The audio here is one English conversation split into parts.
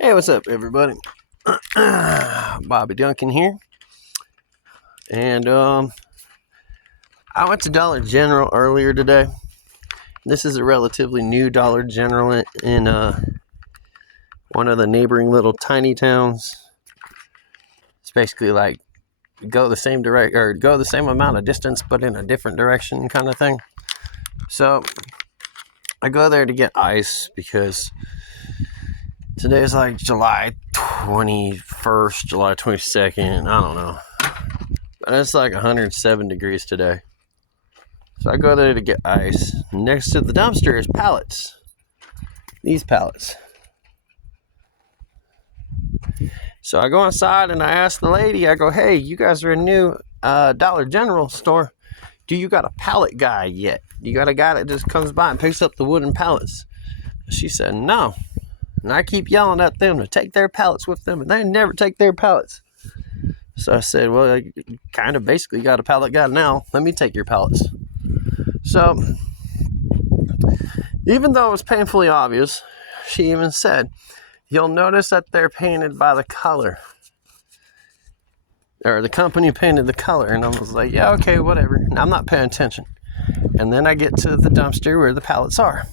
Hey, what's up, everybody? Bobby Duncan here, and I went to Dollar General earlier today. This is a relatively new Dollar General in one of the neighboring little tiny towns. It's basically like go the same amount of distance, but in a different direction, kind of thing. So I go there to get ice because today is like July 21st, July 22nd, I don't know. But it's like 107 degrees today. So I go there to get ice. Next to the dumpster is pallets. These pallets. So I go inside and I ask the lady, I go, hey, you guys are a new Dollar General store. Do you got a pallet guy yet? You got a guy that just comes by and picks up the wooden pallets? She said, no. And I keep yelling at them to take their pallets with them, and they never take their pallets. So I said, well, I kind of basically got a pallet guy now. Let me take your pallets. So, even though it was painfully obvious, she even said, you'll notice that they're painted by the color. Or the company painted the color. And I was like, yeah, okay, whatever. And I'm not paying attention. And then I get to the dumpster where the pallets are.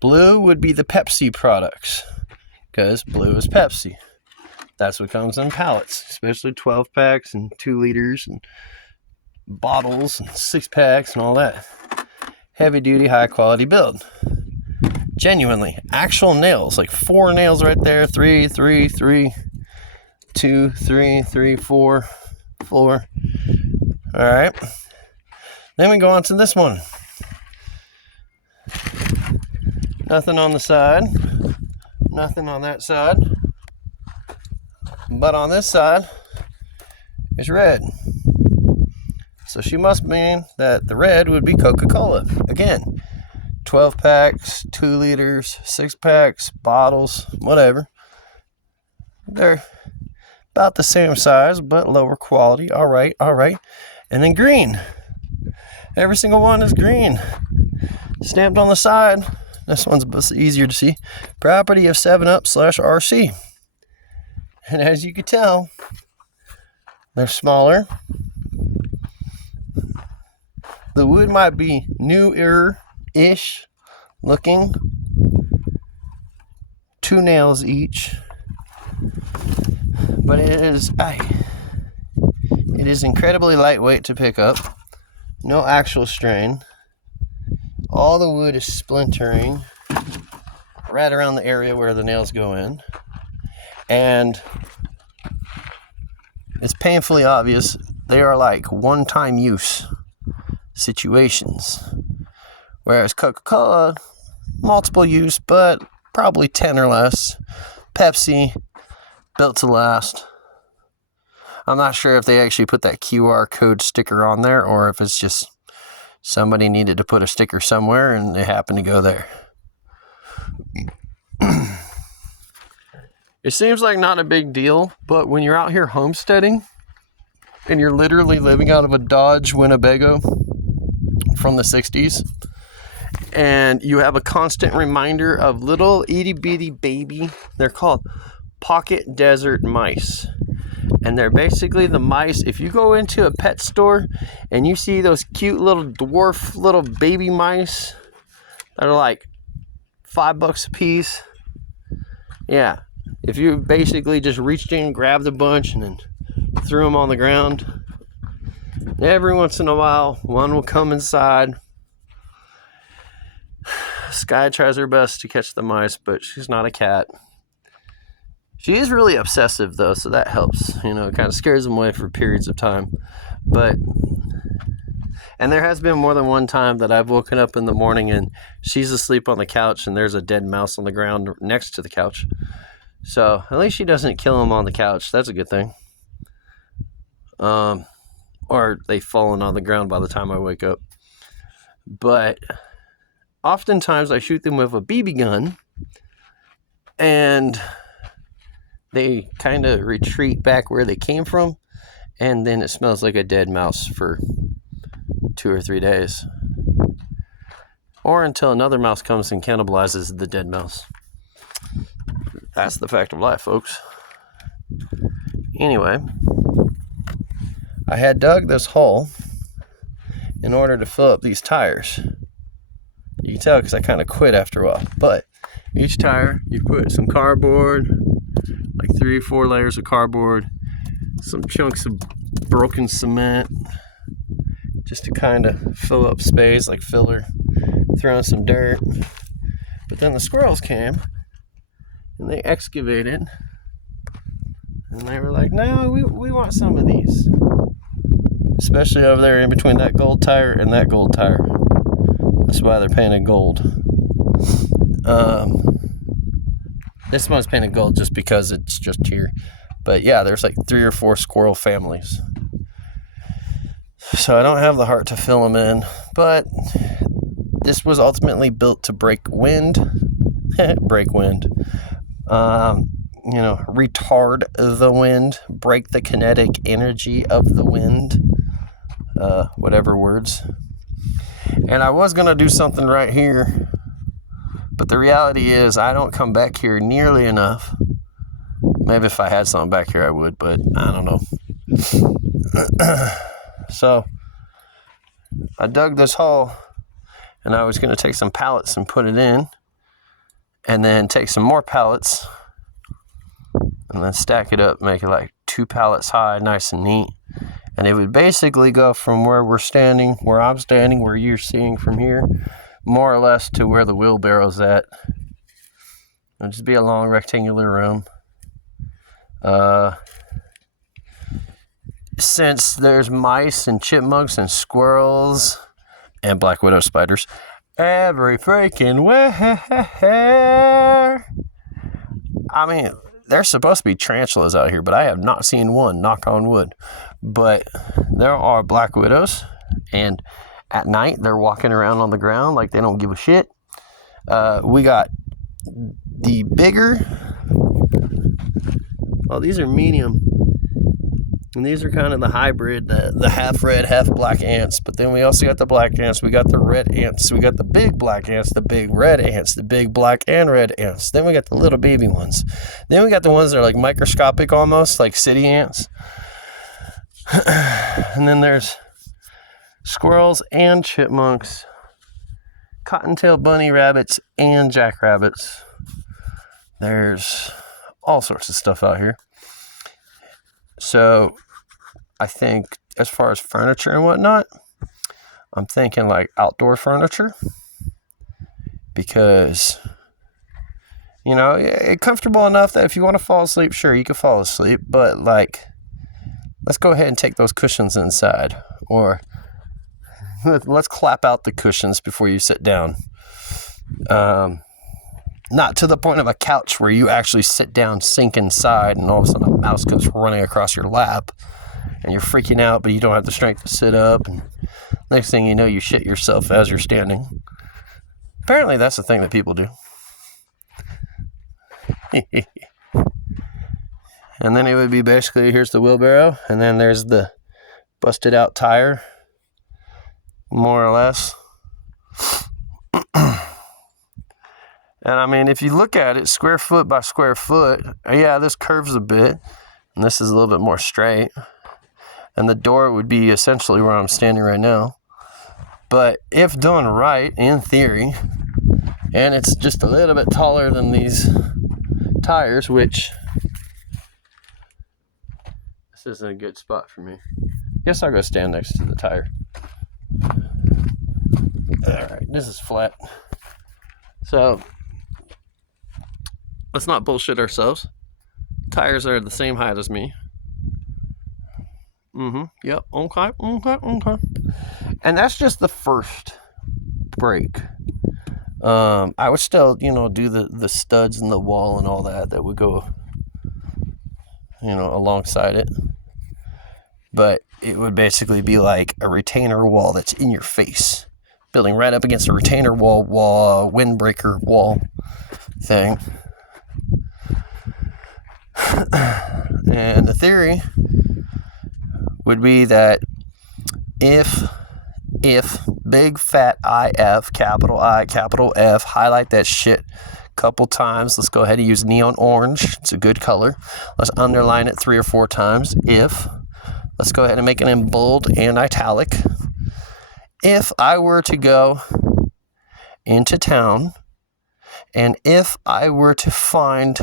Blue would be the Pepsi products, because blue is Pepsi. That's what comes in pallets, especially 12 packs and 2 liters and bottles and 6 packs and all that. Heavy duty, high quality build. Genuinely, actual nails, like 4 nails right there, 3, 3, 3, 2, 3, 3, 4, 4. All right. Then we go on to this one. Nothing on the side, nothing on that side, but on this side is red. So she must mean that the red would be Coca-Cola. Again, 12 packs, 2 liters, 6 packs, bottles, whatever. They're about the same size, but lower quality. All right. And then green. Every single one is green. Stamped on the side. This one's easier to see. Property of 7UP/RC. And as you can tell, they're smaller. The wood might be newer-ish looking. 2 nails each. But it is incredibly lightweight to pick up. No actual strain. All the wood is splintering right around the area where the nails go in. And it's painfully obvious they are like one-time use situations. Whereas Coca-Cola, multiple use, but probably 10 or less. Pepsi, built to last. I'm not sure if they actually put that QR code sticker on there or if it's just somebody needed to put a sticker somewhere and it happened to go there. It seems like not a big deal, but when you're out here homesteading and you're literally living out of a Dodge Winnebago from the 60s and you have a constant reminder of little itty bitty baby, they're called pocket desert mice. And they're basically the mice. If you go into a pet store and you see those cute little dwarf little baby mice that are like $5 a piece. Yeah. If you basically just reached in and grabbed a bunch and then threw them on the ground, every once in a while, one will come inside. Sky tries her best to catch the mice, but she's not a cat. She is really obsessive, though, so that helps. It kind of scares them away for periods of time. And there has been more than one time that I've woken up in the morning and she's asleep on the couch and there's a dead mouse on the ground next to the couch. So at least she doesn't kill them on the couch. That's a good thing. Or they've fallen on the ground by the time I wake up. But oftentimes I shoot them with a BB gun and they kind of retreat back where they came from, and then it smells like a dead mouse for 2 or 3 days. Or until another mouse comes and cannibalizes the dead mouse. that's the fact of life, folks. Anyway, I had dug this hole in order to fill up these tires. You can tell because I kind of quit after a while. But each tire, you put some cardboard, like 3 or 4 layers of cardboard, some chunks of broken cement, just to kind of fill up space, like filler, throw in some dirt. But then the squirrels came and they excavated, and they were like, no, we want some of these. Especially over there in between that gold tire and that gold tire. That's why they're painted gold. This one's painted gold just because it's just here. But yeah, there's like 3 or 4 squirrel families. So I don't have the heart to fill them in. But this was ultimately built to break wind. Break wind. Retard the wind. Break the kinetic energy of the wind. Whatever words. And I was going to do something right here, but the reality is I don't come back here nearly enough. Maybe if I had something back here I would, but I don't know. So I dug this hole, and I was going to take some pallets and put it in, and then take some more pallets and then stack it up, make it like 2 pallets high, nice and neat. And it would basically go from where we're standing, where I'm standing, where you're seeing from here, more or less to where the wheelbarrow's at. It'll just be a long rectangular room. Since there's mice and chipmunks and squirrels and black widow spiders every freaking where. I mean, there's supposed to be tarantulas out here, but I have not seen one, knock on wood. But there are black widows, and at night they're walking around on the ground like they don't give a shit. We got the bigger, these are medium, and these are kind of the hybrid, the half red, half black ants. But then we also got the black ants, we got the red ants, we got the big black ants, the big red ants, the big black and red ants. Then we got the little baby ones. Then we got the ones that are like microscopic almost, like city ants. And then there's squirrels and chipmunks, cottontail bunny rabbits and jackrabbits. There's all sorts of stuff out here. So I think as far as furniture and whatnot, I'm thinking like outdoor furniture, because it's comfortable enough that if you want to fall asleep, sure, you can fall asleep, but like, let's go ahead and take those cushions inside, or let's clap out the cushions before you sit down. Not to the point of a couch where you actually sit down, sink inside, and all of a sudden a mouse comes running across your lap, and you're freaking out, but you don't have the strength to sit up, and next thing you know, you shit yourself as you're standing. Apparently that's the thing that people do. And then it would be basically, here's the wheelbarrow, and then there's the busted out tire, more or less. And I mean, if you look at it square foot by square foot, yeah, this curves a bit, and this is a little bit more straight. And the door would be essentially where I'm standing right now. But if done right, in theory, and it's just a little bit taller than these tires, which this isn't a good spot for me. Guess I'll go stand next to the tire. Alright, this is flat. So let's not bullshit ourselves. Tires are the same height as me. Yep. Okay. And that's just the first break. I would still, do the studs in the wall and all that would go, alongside it. But it would basically be like a retainer wall that's in your face. Building right up against a retainer wall, windbreaker wall thing. And the theory would be that if big fat IF, capital I, capital F, highlight that shit, couple times. Let's go ahead and use neon orange. It's a good color. Let's underline it 3 or 4 times. If. Let's go ahead and make it in bold and italic. If I were to go into town, and if I were to find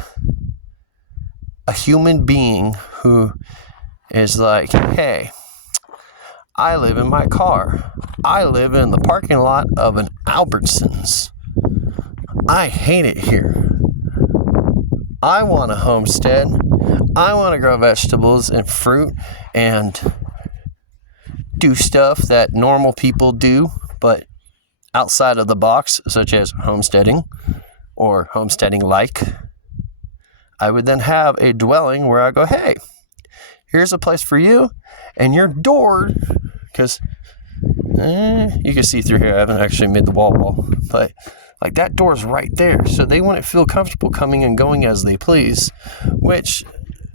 a human being who is like, hey, I live in my car. I live in the parking lot of an Albertsons. I hate it here. I want a homestead. I want to grow vegetables and fruit and do stuff that normal people do, but outside of the box, such as homesteading or homesteading-like. I would then have a dwelling where I go, hey, here's a place for you, and your door, because you can see through here. I haven't actually made the wall, but like that door's right there, so they wouldn't feel comfortable coming and going as they please, which,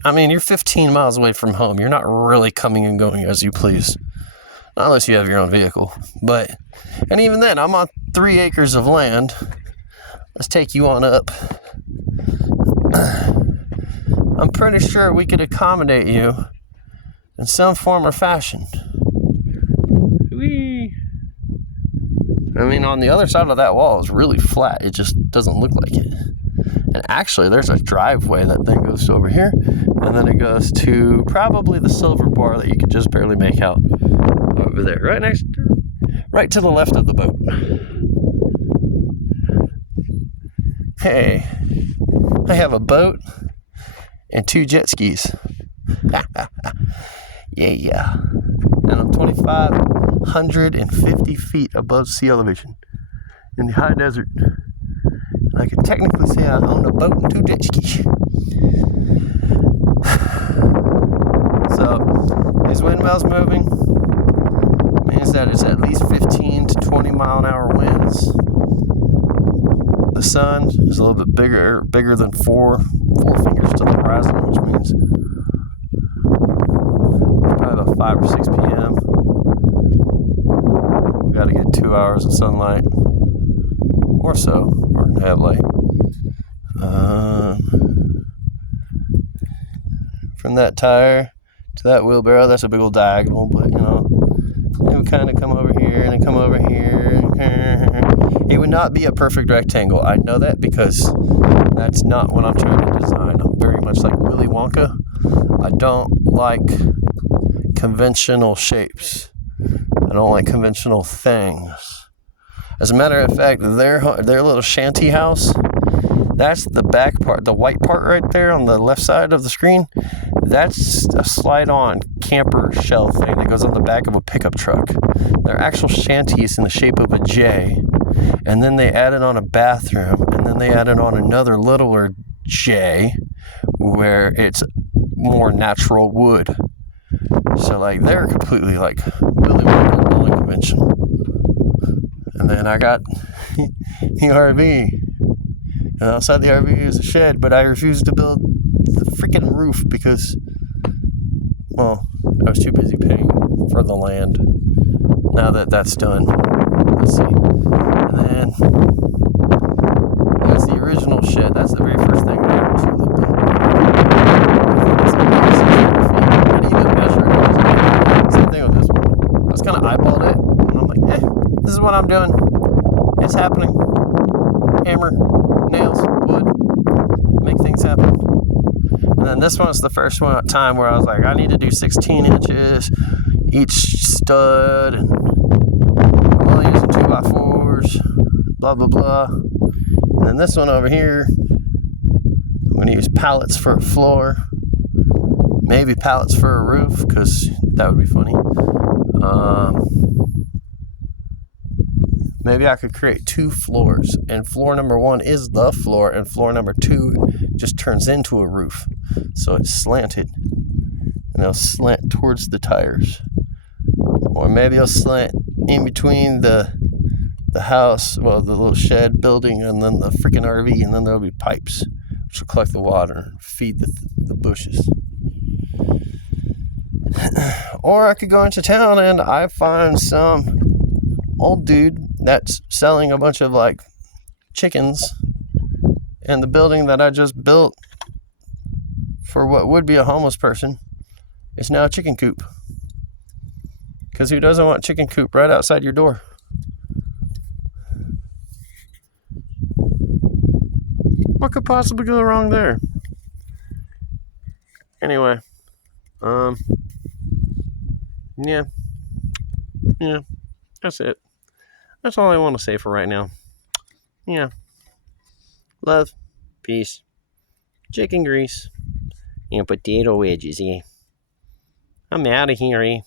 I mean, you're 15 miles away from home. You're not really coming and going as you please, unless you have your own vehicle. But, and even then, I'm on 3 acres of land. Let's take you on up. I'm pretty sure we could accommodate you in some form or fashion. Whee! I mean, on the other side of that wall is really flat. It just doesn't look like it. And actually, there's a driveway that then goes over here, and then it goes to probably the silver bar that you can just barely make out over there, right to the left of the boat. Hey, I have a boat and 2 jet skis. Yeah. And I'm 2,550 feet above sea elevation in the high desert. I can technically say I own a boat and 2 jet skis. So, these windmills moving means that it's at least 15 to 20 mile an hour winds. The sun is a little bit bigger than four fingers to the horizon, which means probably about 5 or 6 p.m. We got to get 2 hours of sunlight or so. We're going to have light. From that tire to that wheelbarrow, that's a big old diagonal, but it would kind of come over here and then come over here. It would not be a perfect rectangle. I know that because that's not what I'm trying to design. I'm very much like Willy Wonka. I don't like conventional shapes. I don't like conventional things. As a matter of fact, their little shanty house, that's the back part, the white part right there on the left side of the screen. That's a slide-on camper shell thing that goes on the back of a pickup truck. They're actual shanties in the shape of a J. And then they added on a bathroom, and then they added on another littler J where it's more natural wood. So like they're completely like Willy Wonka, non-conventional. And then I got the RV. And outside the RV is a shed, but I refused to build the freaking roof because, well, I was too busy paying for the land. Now that that's done, let's see. And then that's the original shed. That's the very first thing I ever truly built. I think it's like 600 feet. I didn't even measure it. Same thing with this one. I just kind of eyeballed it, and I'm like, this is what I'm doing. It's happening. Hammer, nails, wood, make things happen. And then this one's the first time where I was like, I need to do 16 inches each stud, and I'm only using 2x4s, blah blah blah. And then this one over here, I'm going to use pallets for a floor, maybe pallets for a roof, because that would be funny. Maybe I could create 2 floors, and floor number 1 is the floor, and floor number 2 just turns into a roof. So it's slanted, and it'll slant towards the tires. Or maybe it'll slant in between the house, well, the little shed building, and then the freaking RV, and then there'll be pipes, which will collect the water and feed the bushes. Or I could go into town and I find some old dude that's selling a bunch of like chickens And the building that I just built for what would be a homeless person is now a chicken coop. Because who doesn't want chicken coop right outside your door? What could possibly go wrong there? Anyway, yeah, that's it. That's all I want to say for right now. Yeah. Love, peace, chicken grease, and potato wedges, I'm out of here,